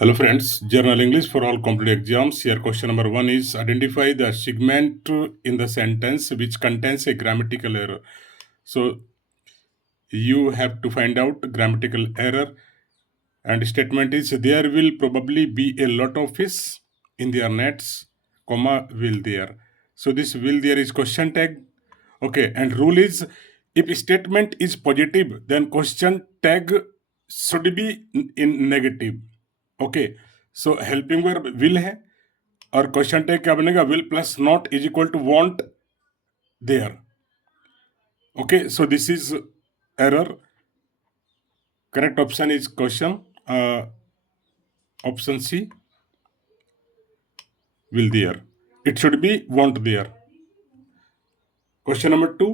Hello friends, Journal English for all competitive exams. Here question number 1 is identify the segment in the sentence which contains a grammatical error. So you have to find out grammatical error, and statement is there will probably be a lot of fish in their nets, comma will there. So this will there is question tag. Okay, and rule is if statement is positive then question tag should be in negative. Okay, so helping verb will है और question tag क्या बनेगा? Will plus not is equal to won't there. Okay, so this is error. Correct option is question option C, will there. It should be want there. Question number 2.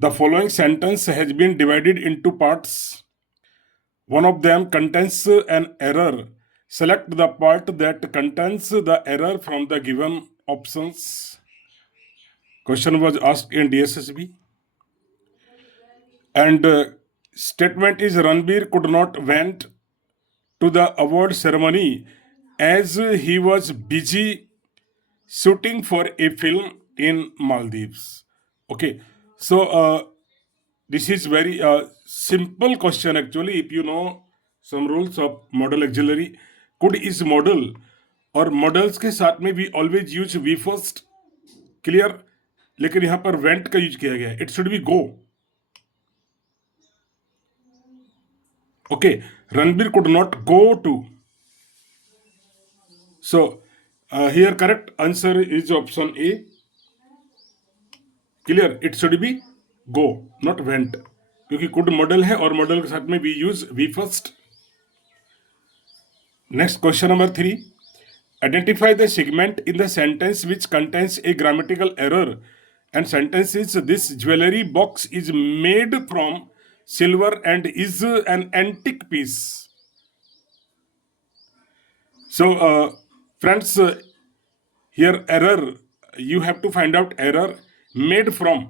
The following sentence has been divided into parts. One of them contains an error. Select the part that contains the error from the given options. Question was asked in DSSB. And statement is Ranbir could not went to the award ceremony as he was busy shooting for a film in Maldives. Okay, so this is very simple question actually. If you know some rules of model auxiliary, could is model और मॉडल्स के साथ में we always use V first. Clear? लेकिन यहां पर went का use किया गया है. It should be go. Okay, Ranbir could not go to. So here correct answer is option A. Clear? It should be go, not went, क्योंकि could model है और मॉडल के साथ में we use we first. Next question number 3. Identify the segment in the sentence which contains a grammatical error. And sentence is this jewelry box is made from silver and is an antique piece. So friends, here error, you have to find out error made from.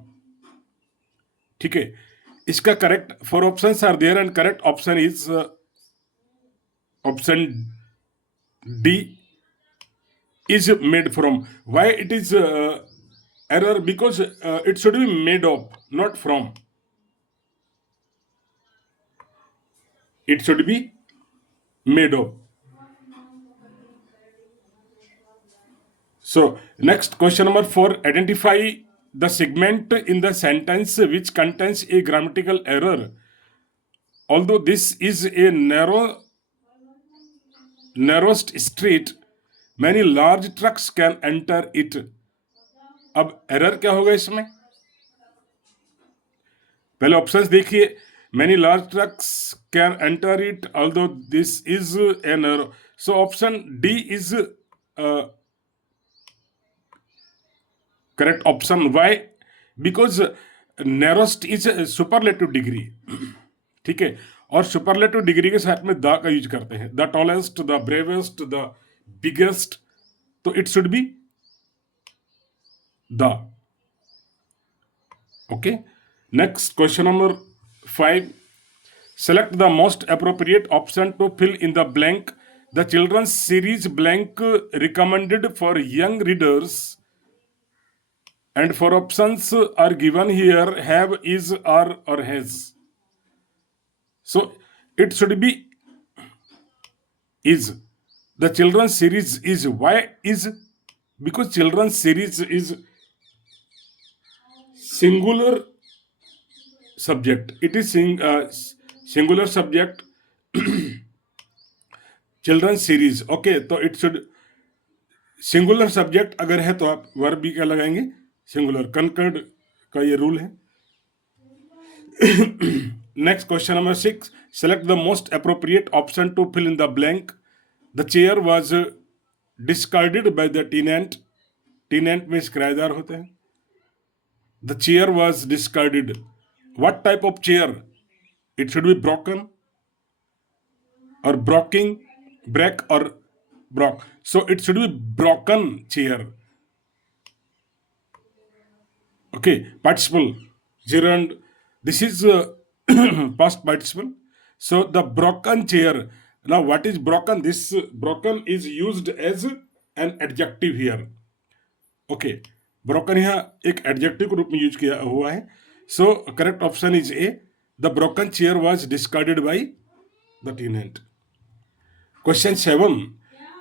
ठीक है, इसका correct four options are there and correct option is option D is made from. Why it is error? Because it should be made of, not from. It should be made of. So next question number 4. Identify the segment in the sentence which contains a grammatical error. Although this is a narrowest street, many large trucks can enter it. अब एरर क्या होगा इसमें? पहले ऑप्शंस देखिए. Many large trucks can enter it, although this is an error. So option D is correct option. Why? Because narrowest is a superlative degree. ठीक है, और superlative degree के साथ में द का यूज करते हैं. The tallest, the bravest, the biggest. तो it should be the. Okay. Next question number 5. Select the most appropriate option to fill in the blank. The children's series blank recommended for young readers, and for options are given here: have, is, are, or has. So it should be is. The children's series is. Why is? Because children's series is singular subject. It is singular subject. Childrens series. Okay, तो it should singular subject अगर है तो आप वर्ब भी क्या लगाएंगे? Singular. Conquered का ये रूल है. Next question number 6. Select the most appropriate option to fill in the blank. The chair was discarded by the tenant. Tenant में किराएदार होते हैं. The chair was discarded. What type of chair? It should be broken or broking, break or broke. So it should be broken chair. Okay, participle gerund. This is past participle. So the broken chair. Now what is broken? This broken is used as an adjective here. Okay, broken यहाँ एक एडजेक्टिव के रूप में यूज किया हुआ है. So correct option is A, the broken chair was discarded by the tenant. Question 7,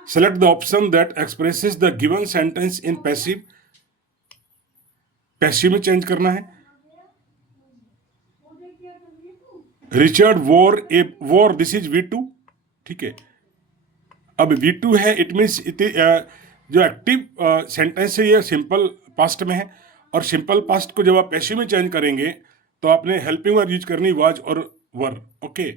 select the option that expresses the given sentence in passive. Passive में change करना है. रिचर्ड वोर ए वोर, दिस इज V2. ठीक है, अब V2 है, इट मीन्स जो एक्टिव सेंटेंस है ये सिंपल पास्ट में है, और सिंपल पास्ट को जब आप पैसिव में चेंज करेंगे तो आपने हेल्पिंग वर्ब यूज करनी, वाज और were. Okay,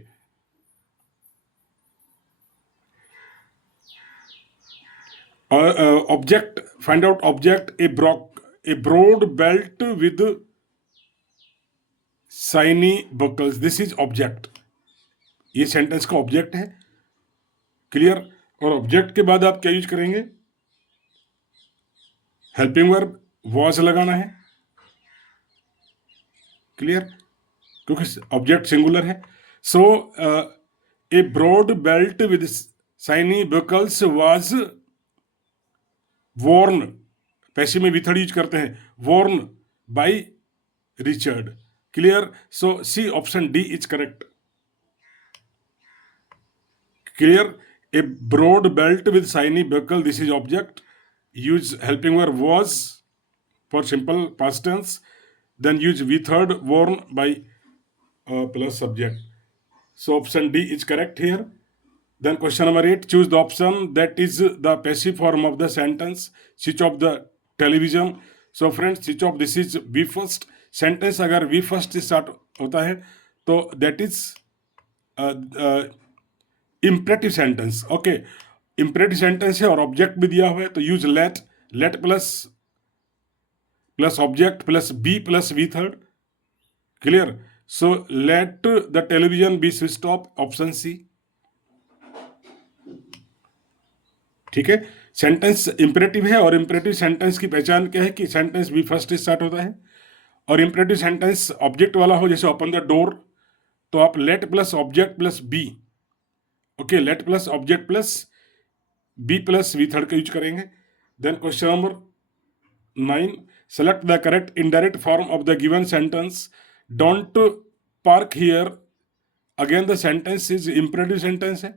object, find out object. A broad belt with shiny buckles, this is object. ये सेंटेंस का ऑब्जेक्ट है. क्लियर. और ऑब्जेक्ट के बाद आप क्या यूज करेंगे? हेल्पिंग वर्ब वाज लगाना है. क्लियर, क्योंकि ऑब्जेक्ट सिंगुलर है. So a broad belt with shiny buckles was worn, पैसे में विथर्ड यूज करते हैं, worn by Richard. Clear. So see option D is correct. Clear. A broad belt with shiny buckle, this is object. Use helping verb was for simple past tense. Then use V3 worn by plus subject. So option D is correct here. Then question number 8. Choose the option that is the passive form of the sentence. Switch off the television. So friends, switch off, this is V first. Sentence अगर V first start होता है तो that is imperative sentence. Okay. Imperative sentence है और object भी दिया हुआ है, तो use let. Let plus object plus be plus V3. Clear. So let the television be switched off, option C. ठीक है, सेंटेंस इंपरेटिव है और इंपरेटिव सेंटेंस की पहचान क्या है कि सेंटेंस बी फर्स्ट स्टार्ट होता है, और इंपरेटिव सेंटेंस ऑब्जेक्ट वाला हो, जैसे ओपन द डोर, तो आप let plus object plus be. Okay, let plus object plus be plus V3 का यूज करेंगे. Then question number 9, select the correct indirect form of the given sentence. Don't park here. Again the sentence is imperative sentence है,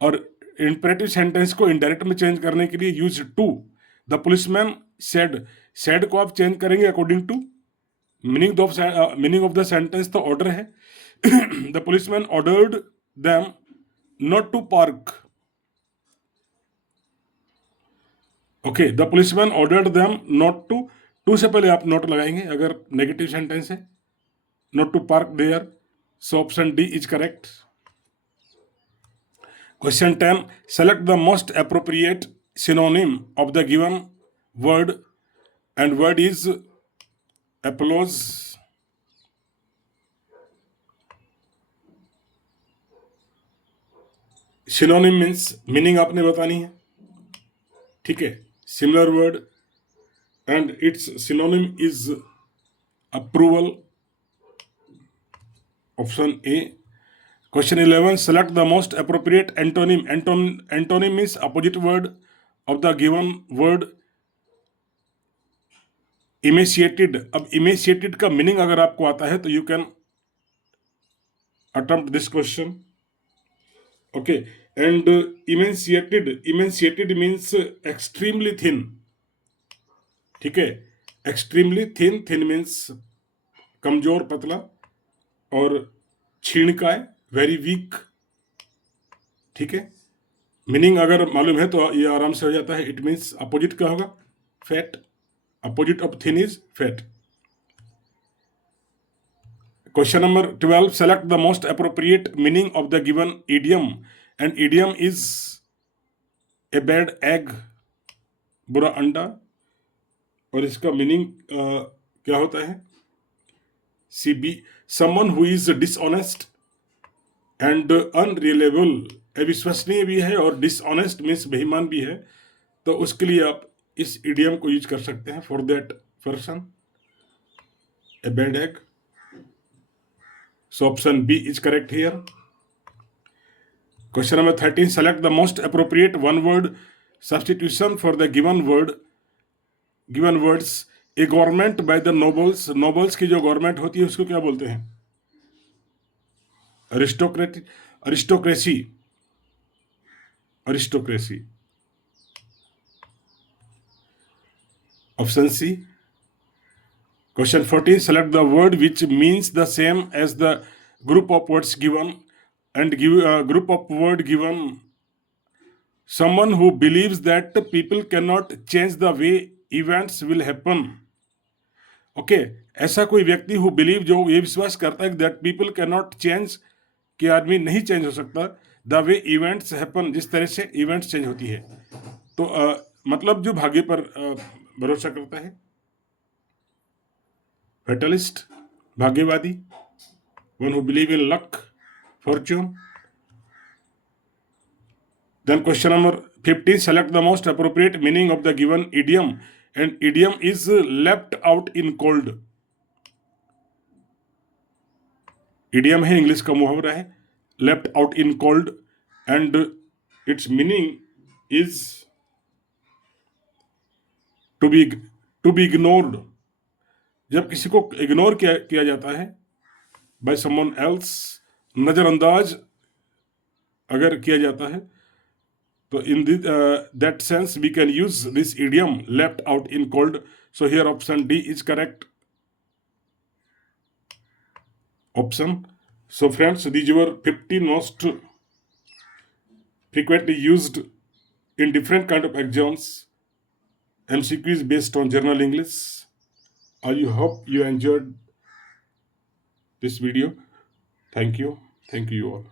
और imperative sentence को indirect में change करने के लिए use to. The policeman said. Said को आप change करेंगे according to meaning of the sentence, तो ऑर्डर है. The policeman ordered them not to park. Okay, the policeman ordered them not to से पहले आप नॉट लगाएंगे अगर नेगेटिव सेंटेंस है, not to park there. So option D is correct. Question 10, select the most appropriate synonym of the given word, and word is applause. Synonym means meaning आपने बतानी है. ठीक है, similar word, and its synonym is approval, option A. Question 11, select the most appropriate antonym. Antonym means opposite word of the given word. Emaciated. अब emaciated का मीनिंग अगर आपको आता है तो you can attempt this question. Okay. And emaciated means extremely thin. ठीक है, extremely thin. Thin means कमजोर, पतला, और क्षीणकाय, very weak. ठीक है, मीनिंग अगर मालूम है तो ये आराम से हो जाता है. इट मीन्स अपोजिट क्या होगा? Fat. Opposite of thin is fat. Question number 12, select the most appropriate meaning of the given idiom. And idiom is a bad egg, बुरा अंडा. और इसका मीनिंग क्या होता है? CB, someone who is dishonest and unreliable. अविश्वसनीय भी है और डिसऑनेस्ट मीन्स बेईमान भी है, तो उसके लिए आप इस इडियम को यूज कर सकते हैं. For that person, a bad egg. So option B is correct here. Question number 13. Select the most appropriate one-word substitution for the given words. A government by the nobles. Nobles की जो गवर्नमेंट होती है उसको क्या बोलते हैं? Aristocracy. Option C. Question 14. Select the word which means the same as the group of words given and give a group of word given. Someone who believes that people cannot change the way events will happen. Okay, ऐसा कोई व्यक्ति who believe जो ये विश्वास करता है that people can not change, कि आदमी नहीं चेंज हो सकता, द वे इवेंट्स हैपन, जिस तरह से इवेंट्स चेंज होती है। तो मतलब जो भाग्य पर भरोसा करता है, फेटलिस्ट, भाग्यवादी, one who believe in luck, fortune. Then question number 15. Select the most appropriate meaning of the given idiom, and idiom is left out in cold. Idiom है इंग्लिश का मुहावरा है, left out in cold, and its meaning is to be ignored. जब किसी को इग्नोर किया जाता है by someone else, नजरअंदाज अगर किया जाता है, तो in that sense we can use this idiom left out in cold. So here option D is correct option. So friends, these were 15 most frequently used in different kind of exams, MCQs based on general English. I hope you enjoyed this video. Thank you all.